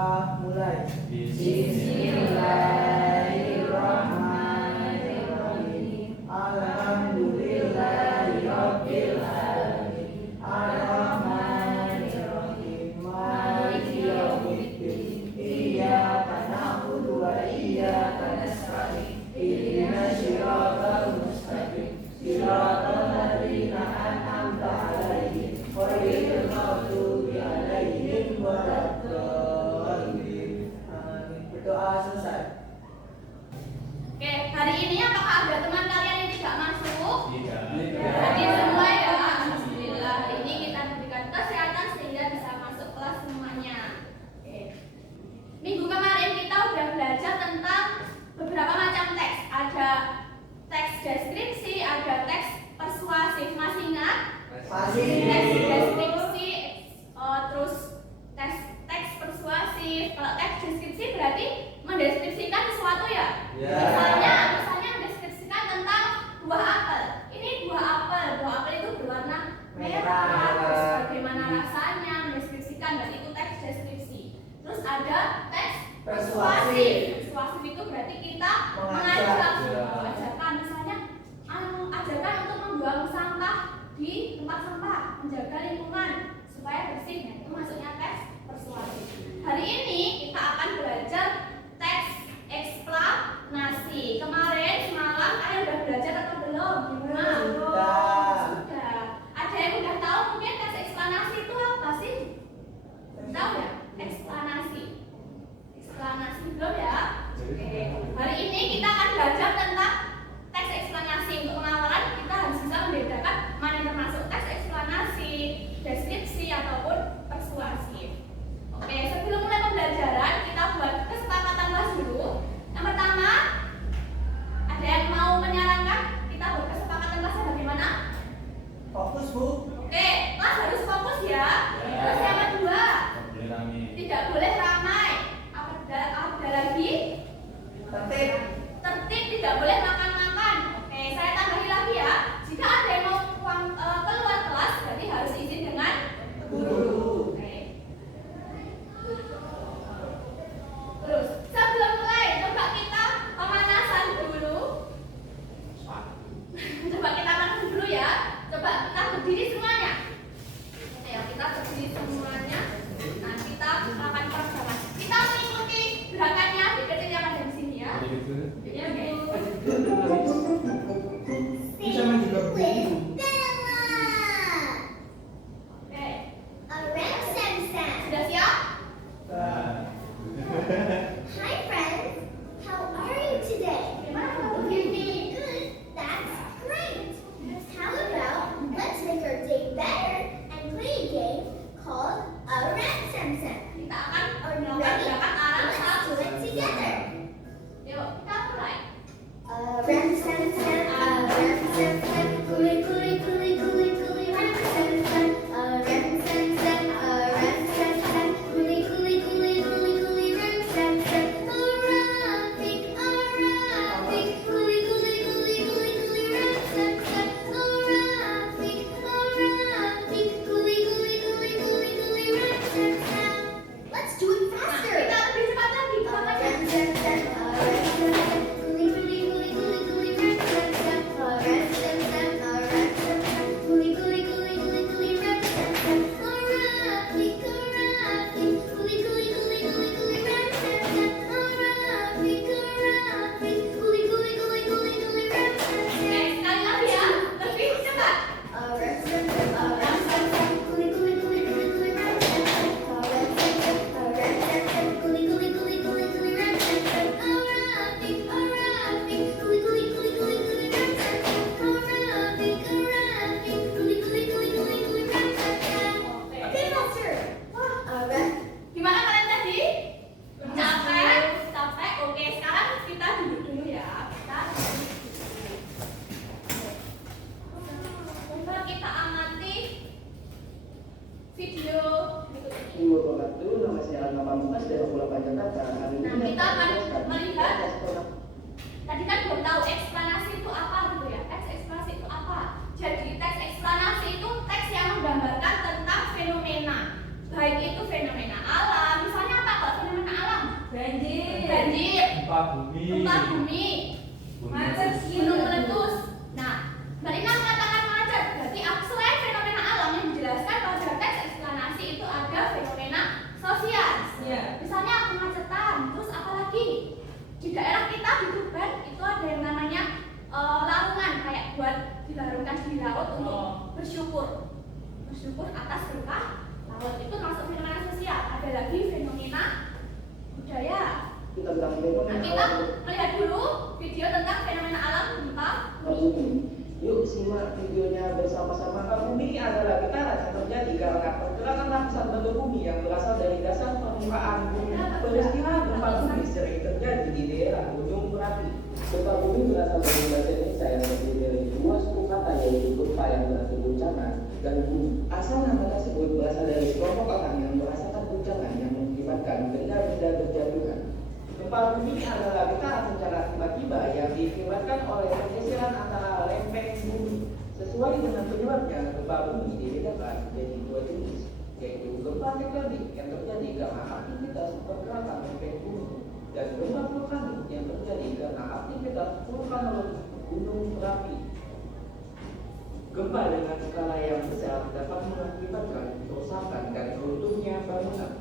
berdoa mulai. Bismillahirrahmanirrahim. Alhamdulillahirabbil alamin. Arrahmanirrahim. Maliki yaumiddin. Iyyaka na'budu wa iyyaka nasta'in. Ihdinas siratal mustaqim. Siratal ladzina an'amta 'alaihim ghairil maghdubi 'alaihim waladdallin. Amin. Berdoa selesai. Oke, hari ini apakah ada teman kalian yang tidak masuk? Tidak. Jadi semua ya, alhamdulillah. Hari ini kita berikan kesehatan sehingga bisa masuk kelas semuanya. Oke. Minggu kemarin kita udah belajar tentang beberapa macam teks. Ada teks deskripsi, ada teks persuasif. Masih ingat? Masih. Teks deskripsi, terus teks persuasif. Kalau teks deskripsi berarti mendeskripsikan sesuatu ya. Ya. Misalnya mendeskripsikan tentang buah apel. Ini buah apel. Buah apel itu berwarna merah. Terus bagaimana rasanya, mendeskripsikan, berarti itu teks deskripsi. Terus ada teks persuasif. Persuasif itu berarti kita mengajak, ajarkan, misalnya ajarkan untuk membuang sampah di tempat sampah, menjaga lingkungan supaya bersih. Nah, itu masuknya teks persuasif. Hari ini kita akan belajar teks eksplanasi. Kemarin semalam kalian udah belajar atau belum? Gimana? Sudah. Ada yang udah tahu mungkin teks eksplanasi itu apa sih? Tahu ya? Eksplanasi. Eksplanasi belum ya? Oke. Hari ini kita akan belajar tentang teks eksplanasi. Untuk pengawalan kita harus bisa membedakan mana yang termasuk teks eksplanasi, deskripsi ataupun persuasif. Oke, sebelum mulai pembelajaran kita buat kesepakatan kelas dulu. Yang pertama, ada yang mau menyarankan kita buat kesepakatan kelasnya bagaimana? Fokus, Bu. Oke, kelas harus fokus ya. Terus yang kedua, Boleh rame. tidak boleh ramai. Ada lagi? Tertib. Tertib, tidak boleh makan-makan. Oke, saya tambahin lagi ya. Jika ada yang mau keluar kelas, berarti harus izin dengan Guru. Oke. Terus, sebelum mulai, coba kita pemanasan dulu. Coba kita panasan dulu ya. Coba kita berdiri semuanya. Oke, kita berdiri semuanya. Nah, kita akan perjalanan. Kita mengikuti gerakannya di kecil yang ada di sini ya. Ya, oke. Bisa main juga begini. Oke. Sudah siap? Hi friends, how are you today? Gimana kalau begini? Good, that's great. How about let's make our day better and play a game called a ransom set. Kita akan Are you melakukan ready? gerakan arah Let's do satu. it together. Yuk, kita mulai. A banjir, Gempa bumi. gempa bumi, gunung meletus. Nah, Mbak Lina mengatakan macet. Berarti selain fenomena alam yang dijelaskan pada teks eksplanasi itu ada fenomena sosial. Misalnya kemacetan. Terus apa lagi? Di daerah kita di Tuban itu ada yang namanya larungan, kayak buat dilarungkan di laut untuk bersyukur atas berkah laut. Itu masuk fenomena sosial. Ada lagi fenomena budaya. Kita bilang fenomena. Nah, kita melihat dulu video tentang fenomena alam gempa bumi. Yuk simak videonya bersama-sama. Gempa bumi adalah getaran yang terjadi karena pergerakan lapisan bentuk bumi yang berasal dari dasar permukaan bumi. Peristiwa gempa bumi sering terjadi di daerah Gunung Merapi. Gempa bumi berasal dari bahasa Indonesia yang terdiri dari dua suku kata, yaitu gempa yang berarti guncangan dan bumi. Asal nama tersebut berasal dari sekelompok orang yang merasakan guncangan yang mengakibatkan benda-benda berjatuhan. Gempa bumi adalah getaran secara tiba-tiba yang diakibatkan oleh pergeseran antara lempeng bumi. Sesuai dengan penyebabnya, gempa bumi dibedakan menjadi dua jenis, yaitu gempa tektonik yang terjadi karena aktivitas pergerakan lempeng bumi dan gempa vulkanik yang terjadi karena aktivitas vulkanologi Gunung Merapi. Gempa dengan skala yang besar dapat mengakibatkan kerusakan dan runtuhnya bangunan.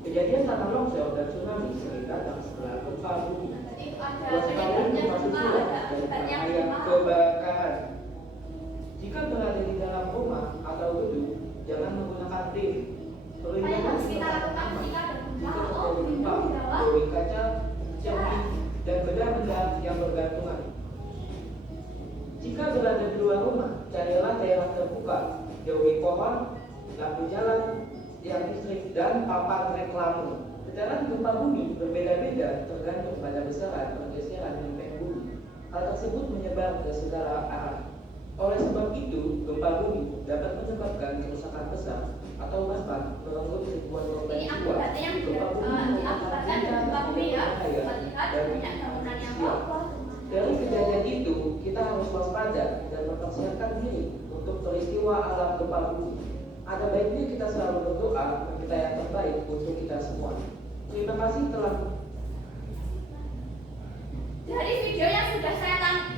Kejadian tanah longsor dan tsunami sering datang setelah gempa bumi. Itu ada Waspadai penyebabnya termasuk gempa, pula ada dari akibatnya bahaya gempa. kebakaran. Jika berada di dalam rumah atau gedung, jangan menggunakan lift. Apa yang harus kita lakukan ketika ada gempa? Oh, gempa, di bawah. jauhi kaca, cermin, dan benda-benda yang bergantungan. Jika berada di luar rumah, carilah daerah terbuka, jauhi pohon, lampu jalan, tiang listrik, dan papan reklame. Getaran gempa bumi berbeda-beda tergantung pada besaran pergeseran lempeng bumi. Hal tersebut menyebar ke segala arah. Oleh sebab itu, gempa bumi dapat menyebabkan kerusakan besar atau bahkan merenggut ribuan korban Ini jiwa. akibatnya yang Gempa bumi diakibatkan dari gempa bumi ya. berbahaya Kita lihat dan banyak bangunan yang sosial. kokoh. Dari kejadian itu, kita harus waspada dan mempersiapkan diri untuk peristiwa alam gempa bumi. Ada baiknya kita selalu berdoa meminta yang terbaik untuk kita semua. Terima kasih telah. Dari video yang sudah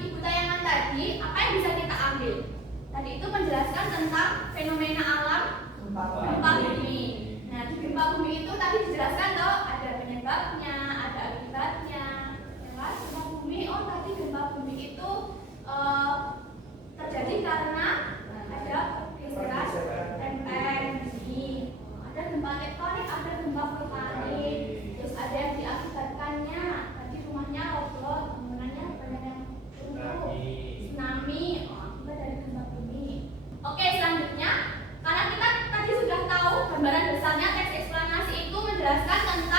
ibu tayangkan tadi, apa yang bisa kita ambil? Tadi itu menjelaskan tentang fenomena alam gempa bumi. Nah, di gempa bumi itu tadi dijelaskan loh, ada penyebabnya, ada akibatnya. Ya kan? Gempa bumi, oh tadi gempa bumi itu terjadi karena ada pergeseran lempeng bumi. Ada gempa tektonik, ada gempa vulkanik. Terus ada yang diakibatkannya, tadi rumahnya roboh, bangunannya banyak yang runtuh. Tsunami, akibat dari gempa bumi. Oke, selanjutnya, karena kita tadi sudah tahu gambaran besarnya, teks eksplanasi itu menjelaskan tentang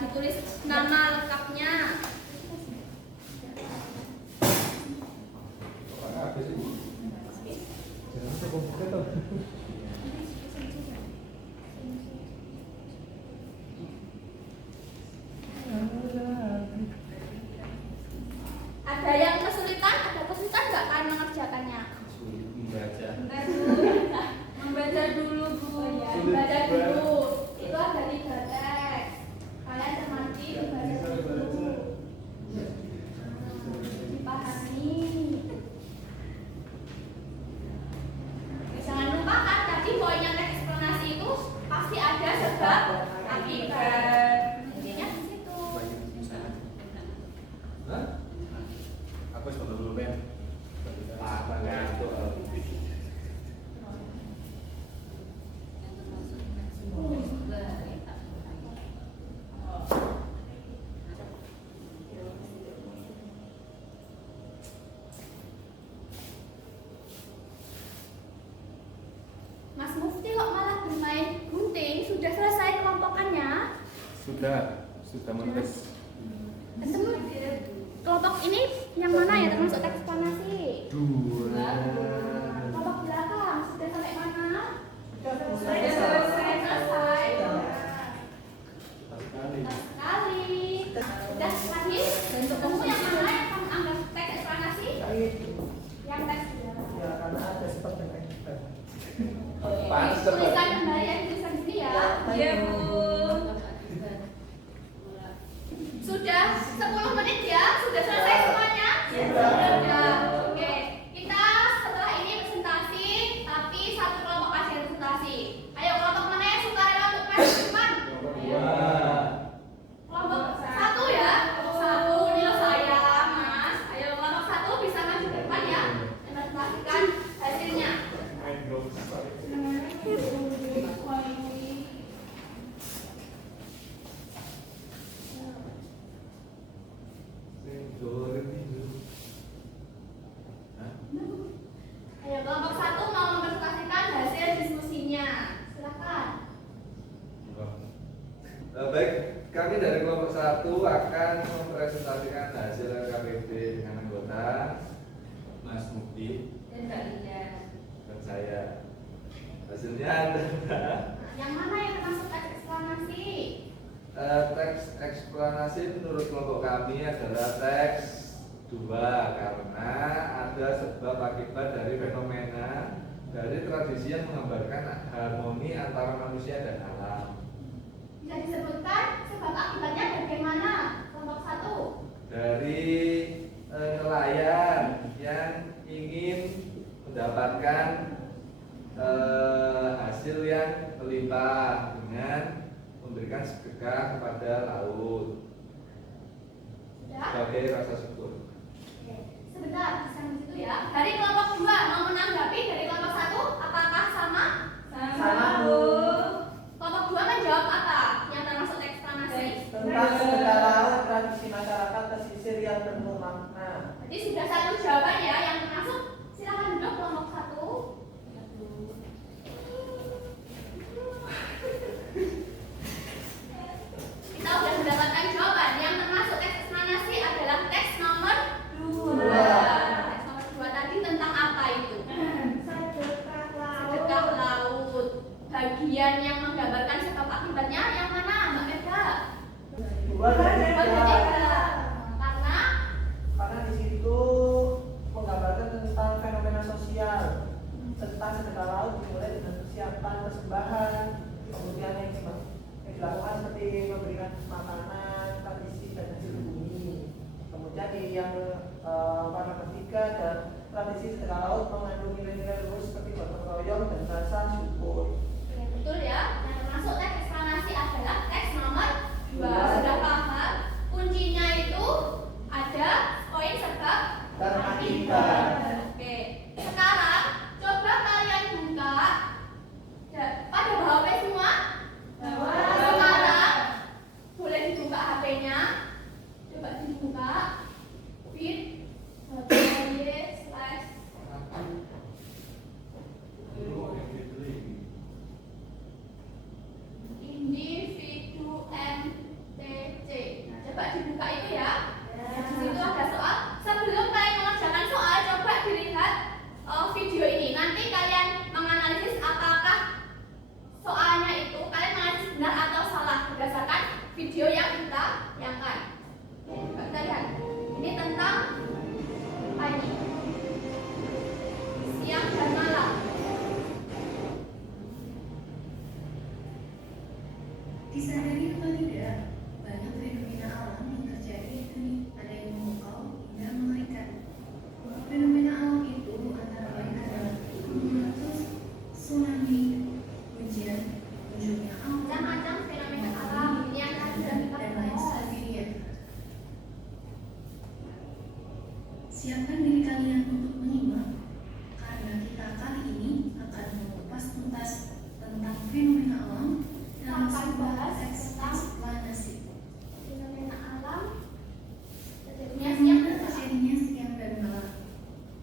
ditulis nama lengkapnya. Apa sih? Jangan lupa komputer. Ada yang kesulitan? Ada kesulitan nggak kan mengerjakannya? Sulit membaca. Membaca dulu Bu. Ya, Sulit membaca banget. dulu. Itu ada 3 teks. Kalian cermati membaca dulu. Dipahami. Jangan lupa kan tadi poinnya teks eksplanasi itu pasti ada sebab akibat. Intinya di situ. Hah? Aku sudah dulu Ben. Apa ngantuk? Mas Mufti kok malah bermain gunting? Sudah selesai kelompokannya? Sudah menulis. Kelompok ini yang mana ya termasuk teks eksplanasi? 2. Kelompok belakang sudah sampai mana? Sudah Selesai. Sekali. Sekali. Sudah lagi untuk kamu yang mana yang kamu anggap teks eksplanasi? Yang teks belakang. Ya, karena ada sebab dan akibat. Pantes, Pak. Tuliskan kembali yang tulisan sini ya. Iya, Bu. Sudah 10 menit ya? Sudah selesai semuanya? Sudah. Sudah. Oke. Kita setelah ini presentasi, tapi satu kelompok aja yang presentasi. Ayo kelompok mana yang suka rela untuk presentasi? Kelompok 1 ya? Kelompok 1 ini loh saya, Mas. Ayo kelompok 1 bisa maju ke depan ya. Dan presentasikan hasilnya. Ayo kelompok 1 mau mempresentasikan hasil diskusinya. Silakan. Baik, kami dari kelompok 1 akan mempresentasikan hasil LKPD dengan anggota Mas Mufti Dan Mbak Lia. dan saya. Hasilnya adalah Yang mana yang termasuk teks eksplanasi? teks eksplanasi menurut kelompok kami adalah teks 2 karena ada sebab akibat dari fenomena dari tradisi yang menggambarkan harmoni antara manusia dan alam. Bisa disebutkan sebab akibatnya bagaimana? Kelompok 1. Dari nelayan yang ingin mendapatkan hasil yang melimpah dengan memberikan sedekah kepada laut Sudah? sebagai rasa syukur. Oke. Sebentar, bisa di situ ya. Dari kelompok 2 mau menanggapi dari kelompok 1 apakah sama? Sama, Bu. Kelompok 2 menjawab apa? Yang termasuk eksplanasi. Tentang sedekah laut, tradisi masyarakat pesisir yang penuh makna. Jadi sudah satu jawaban ya yang termasuk. Silakan duduk kelompok 1. Kita sudah mendapatkan jawaban. Yang termasuk teks eksplanasi adalah teks nomor 2. Teks nomor 2 tadi tentang apa itu? Sedekah laut. Bagian yang menggambarkan sebab akibatnya yang mana, Mbak Mega? 2 dan Oh, jadi 3. karena Karena di situ menggambarkan tentang fenomena sosial, tentang sedekah laut dimulai dengan persiapan persembahan, kemudian yang dilakukan seperti memberikan makanan, tradisi dan hasil bumi. Kemudian yang warna ketiga dan tradisi sedekah laut mengandung nilai-nilai luhur seperti gotong royong dan rasa syukur. ya, betul ya. Yang termasuk teks eksplanasi adalah teks nomor 2. Dua. Sudah paham? Kuncinya itu ada poin sebab Dan akibat. Oke. Sekarang coba kalian buka pada bawa HP semua. Sekarang boleh dibuka HP-nya. Coba dibuka. Fit. slash Disadari atau tidak, banyak fenomena alam yang terjadi di dunia. Ada yang memukau hingga mengerikan. Fenomena alam itu antara lain adalah meletus, tsunami, hujan, munculnya awan, Macam-macam fenomena alam yang ada di dan lain sebagainya. Siapkan diri kalian untuk menyimak, karena kita kali ini akan mengupas tuntas tentang fenomena alam dalam sebuah teks eksplanasi. fenomena alam terjadinya Yang siang mana dan malam. terjadinya siang dan malam.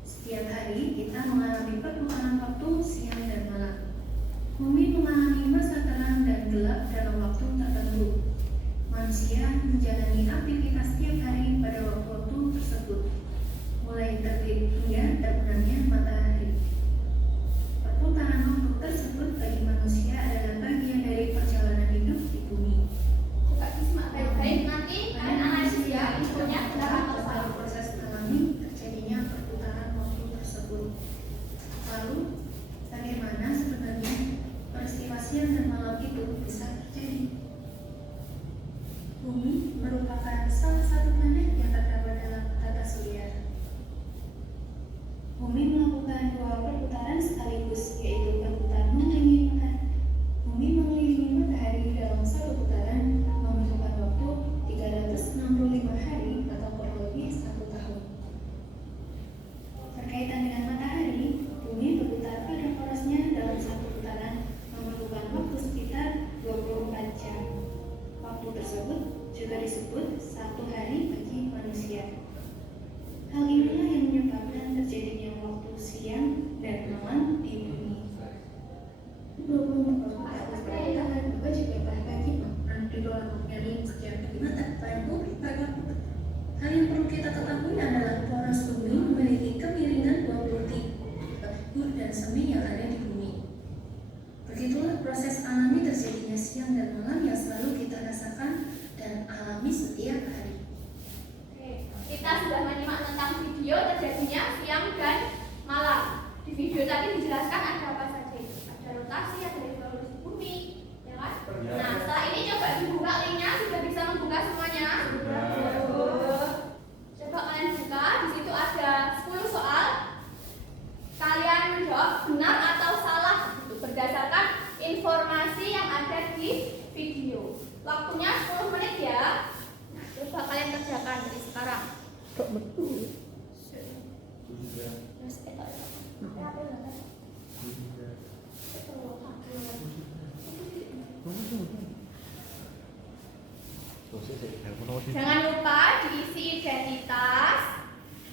Setiap hari kita mengalami perputaran waktu siang dan malam. Bumi mengalami masa terang dan gelap dalam waktu tertentu. Manusia menjalani aktivitas setiap hari pada waktu-waktu tersebut, mulai terbit hingga terbenamnya matahari. Perputaran waktu tersebut bagi manusia adalah bagian dari perjalanan hidup di bumi. Coba disimak baik-baik, nanti kalian analisis ya infonya benar atau salah. Dalam proses alami terjadinya perputaran waktu tersebut. Lalu, bagaimana sebenarnya peristiwa siang dan malam itu bisa terjadi? Bumi merupakan salah satu planet yang terdapat dalam tata surya. Bumi melakukan dua perputaran sekaligus, yaitu perputaran mengelilingi matahari. Bumi mengelilingi matahari dalam satu putaran membutuhkan waktu 365 hari atau kurang lebih 1 tahun. Berkaitan dengan matahari, bumi berputar pada porosnya dalam satu putaran memerlukan waktu sekitar 24 jam. Waktu tersebut juga disebut satu hari bagi manusia. Hal inilah yang menyebabkan terjadinya waktu siang dan malam di bumi. 24 tahun juga bagi nanti doang nyari sejak mata payung pada. Hal yang perlu kita ketahui adalah poros bumi memiliki kemiringan 23 dan semi yang ada di bumi. Begitulah proses alami terjadinya siang dan malam yang selalu kita rasakan dan alami setiap hari. Oke, kita sudah menyimak tentang video terjadinya siang dan malam. Di video tadi dijelaskan ada apa saja itu. Ada rotasi, ada revolusi bumi, ya kan? Ya. Nah, setelah ini coba dibuka linknya, sudah bisa membuka semuanya? Coba kalian buka, di situ ada 10 soal. Kalian menjawab benar atau salah gitu, berdasarkan informasi yang ada di video. Waktunya 10 menit ya. Nah, coba kalian kerjakan dari sekarang. Jangan lupa diisi identitas,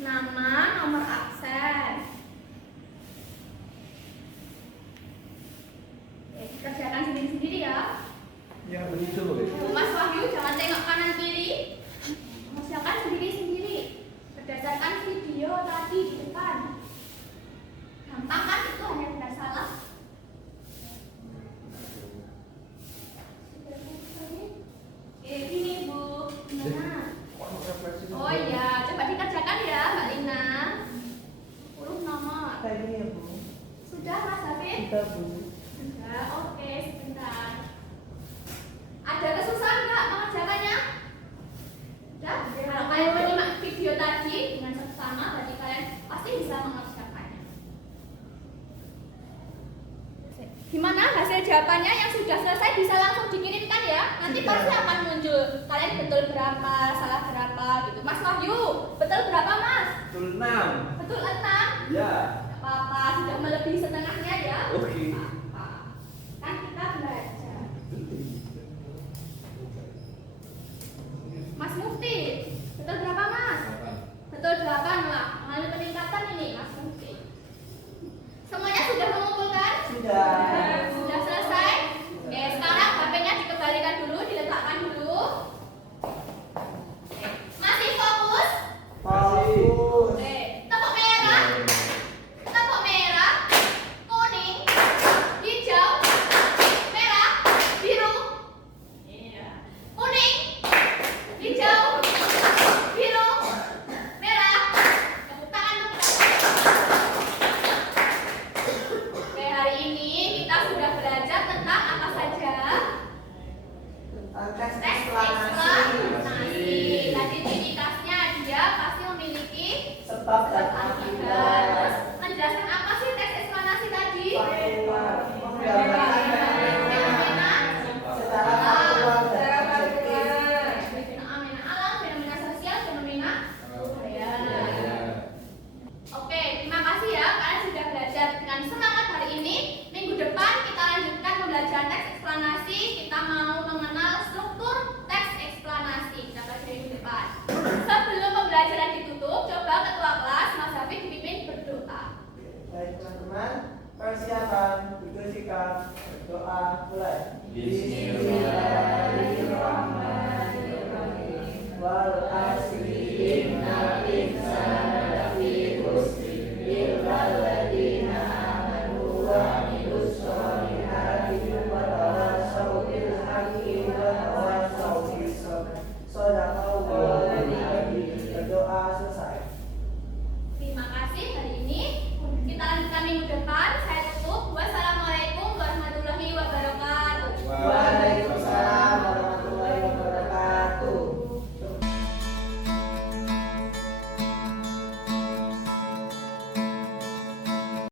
nama, nomor absen. Kerjakan sendiri-sendiri ya. Ya begitu loh. Mas Wahyu jangan tengok kanan kiri. Kerjakan sendiri-sendiri berdasarkan video tadi di depan. Gampang kan, itu hanya benar salah. Ini Bu, gimana? Oh iya, coba dikerjakan ya Mbak Lina. 10 nomor. Tadi ya Bu. Sudah Mas David? Kita Bu. Sudah, oke, sebentar. Ada kesusahan nggak mengerjakannya? Sudah? Kalau kalian menyimak video tadi dengan seksama, berarti kalian pasti bisa mengerjakannya. Gimana hasil jawabannya yang sudah selesai bisa langsung dikirimkan ya? Nanti pasti akan muncul kalian betul berapa, salah berapa gitu. Mas Wahyu, betul berapa Mas? Betul 6. Betul 6? Ya. Gak apa-apa, sudah melebihi setengahnya ya. Oke. Kan kita belajar. Mas Mufti, betul berapa Mas? Betul 8 lah, mengalami peningkatan ini Mas Mufti. Semuanya sudah mengumpulkan? Sudah. Sudah selesai? Oke, sekarang HP-nya dikembalikan dulu, diletakkan dulu. Oke, masih fokus? Fokus. Oke, tepuk merah, tepuk merah, kuning, hijau, merah. eksplanasi, kita mau mengenal struktur teks eksplanasi. Kita baca di depan. Sebelum pembelajaran ditutup, coba ketua kelas Mas Hafid dipimpin berdoa. Baik teman-teman, persiapan, bersikap, berdoa, mulai. Bismillahirrahmanirrahim. Wal